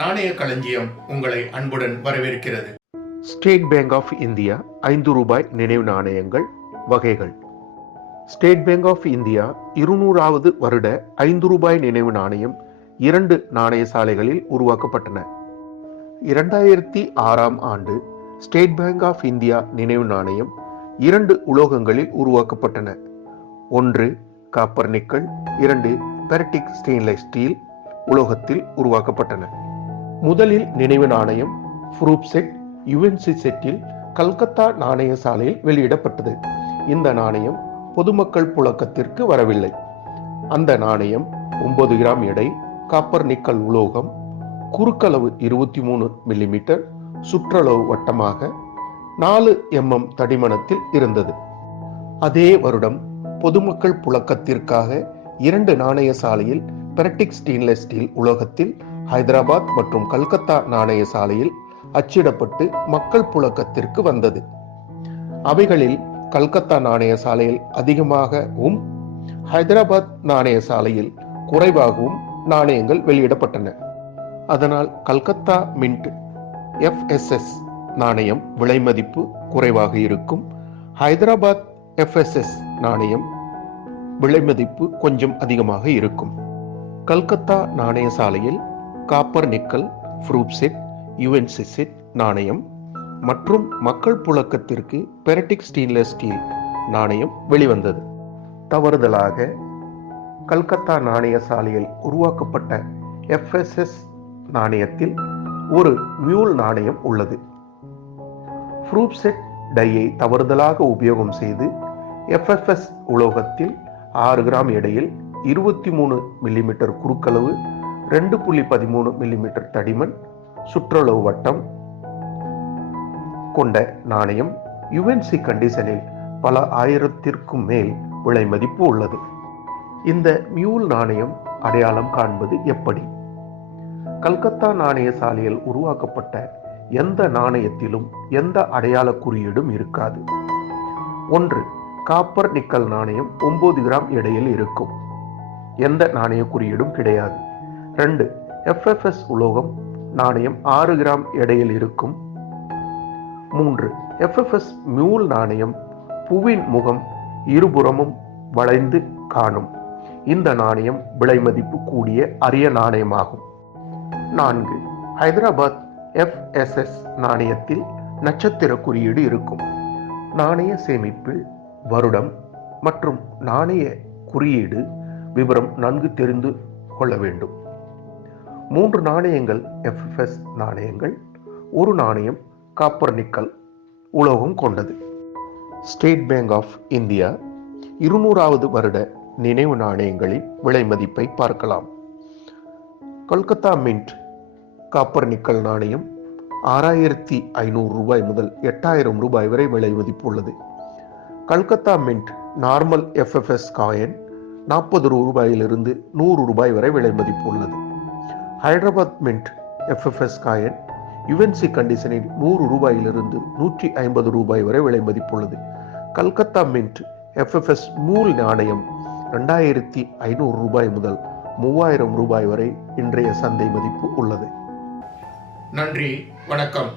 நாணய களஞ்சியம் உங்களை அன்புடன் வரவேற்கிறது. ஸ்டேட் பேங்க் ஆஃப் இந்தியா 5 ரூபாய் நினைவு நாணயங்கள் வகைகள். ஸ்டேட் பேங்க் ஆஃப் இந்தியா 200வது வருட 5 ரூபாய் நினைவு நாணயம் 2 நாணய சாலைகளில் உருவாக்கப்பட்டன. 2006ஆம் ஆண்டு ஸ்டேட் பேங்க் ஆஃப் இந்தியா நினைவு நாணயம் 2 உலோகங்களில் உருவாக்கப்பட்டன. 1 காப்பர் நிக்கல், 2 பெரட்டிக் ஸ்டெயின்லெஸ் ஸ்டீல் உலோகத்தில் உருவாக்கப்பட்டன. முதலில் நினைவு நாணயம் proof set UNC settle Calcutta நாணய சாலையில் வெளியிடப்பட்டது. இந்த நாணயம் பொதுமக்கள் புழக்கத்திற்கு வரவில்லை. அந்த நாணயம் 9 கிராம் எடை, காப்பர் நிக்கல் உலோகம், குறுக்களவு 23 மில்லிமீட்டர், சுற்றளவு வட்டமாக 4 mm தடிமனத்தில் இருந்தது. அதே வருடம் பொதுமக்கள் புழக்கத்திற்காக 2 நாணய சாலையில் பெரட்டிக் ஸ்டெயின்லெஸ் ஸ்டீல் உலோகத்தில் ஹைதராபாத் மற்றும் கல்கத்தா நாணய சாலையில் அச்சிடப்பட்டு மக்கள் புழக்கத்திற்கு வந்தது. அவைகளில் கல்கத்தா நாணய சாலையில் அதிகமாகவும் ஹைதராபாத் நாணய சாலையில் குறைவாகவும் நாணயங்கள் வெளியிடப்பட்டன. அதனால் கல்கத்தா மின்ட் FSS நாணயம் விலை மதிப்பு குறைவாக இருக்கும். ஹைதராபாத் FSS நாணயம் விலை மதிப்பு கொஞ்சம் அதிகமாக இருக்கும். கல்கத்தா நாணய சாலையில் copper nickel, proof set, UNC set நாணயம் மற்றும் மக்கள் புழக்கத்திற்கு பெரட்டிக் ஸ்டெயின்லெஸ் ஸ்டீல் நாணயம் வெளிவந்தது. தவறுதலாக கல்கத்தா நாணய சாலையில் உருவாக்கப்பட்ட FSS நாணயத்தில் ஒரு மியூல் நாணயம் உள்ளது. ப்ரூப் செட் டையை தவறுதலாக உபயோகம் செய்து FFS உலோகத்தில் 6 கிராம் எடையில் 23 மில்லிமீட்டர் குறுக்களவு, 2.13 மில்லிமீட்டர் தடிமன், சுற்றளவு வட்டம் கொண்ட நாணயம் யுஎன்சி கண்டிஷனில் பல ஆயிரத்திற்கும் மேல் விலை மதிப்பு உள்ளது. இந்த மியூல் நாணயம் அடையாளம் காண்பது எப்படி? கல்கத்தா நாணய சாலையில் உருவாக்கப்பட்ட எந்த நாணயத்திலும் எந்த அடையாள குறியீடும் இருக்காது. 1 காப்பர் நிக்கல் நாணயம் 9 கிராம் எடையில் இருக்கும். எந்த நாணய குறியீடும் கிடையாது. 2 FFS உலோகம் நாணயம் 6 கிராம் எடையில் இருக்கும். 3 FFS மியூல் நாணயம் புவின் முகம் இருபுறமும் வளைந்து காணும். இந்த நாணயம் விலை மதிப்பு கூடிய அரிய நாணயமாகும். 4 ஹைதராபாத் FSS நாணயத்தில் நட்சத்திர குறியீடு இருக்கும். நாணய சேமிப்பில் வருடம் மற்றும் நாணய குறியீடு விவரம் நன்கு தெரிந்து கொள்ள வேண்டும். 3 நாணயங்கள் FFS நாணயங்கள், 1 நாணயம் காப்பர் நிக்கல் உலோகம் கொண்டது. ஸ்டேட் பேங்க் ஆஃப் இந்தியா 200வது வருட நினைவு நாணயங்களின் விலை மதிப்பை பார்க்கலாம். கொல்கத்தா மின்ட் காப்பர் நிக்கல் நாணயம் 6500 ரூபாய் முதல் 8000 ரூபாய் வரை விலை மதிப்பு உள்ளது. Calcutta mint normal FFS coin 40 ரூபாயிலிருந்து 100 ரூபாய் வரை விலை மதிப்பு உள்ளது. Hyderabad mint FFS coin UNC கண்டிஷனில் 100 ரூபாயிலிருந்து 150 ரூபாய் வரை விலை மதிப்புள்ளது. கல்கத்தா மின்ட் FFS மூல் நாணயம் 2500 ரூபாய் முதல் 3000 ரூபாய் வரை இன்றைய சந்தை மதிப்பு உள்ளது. நன்றி, வணக்கம்.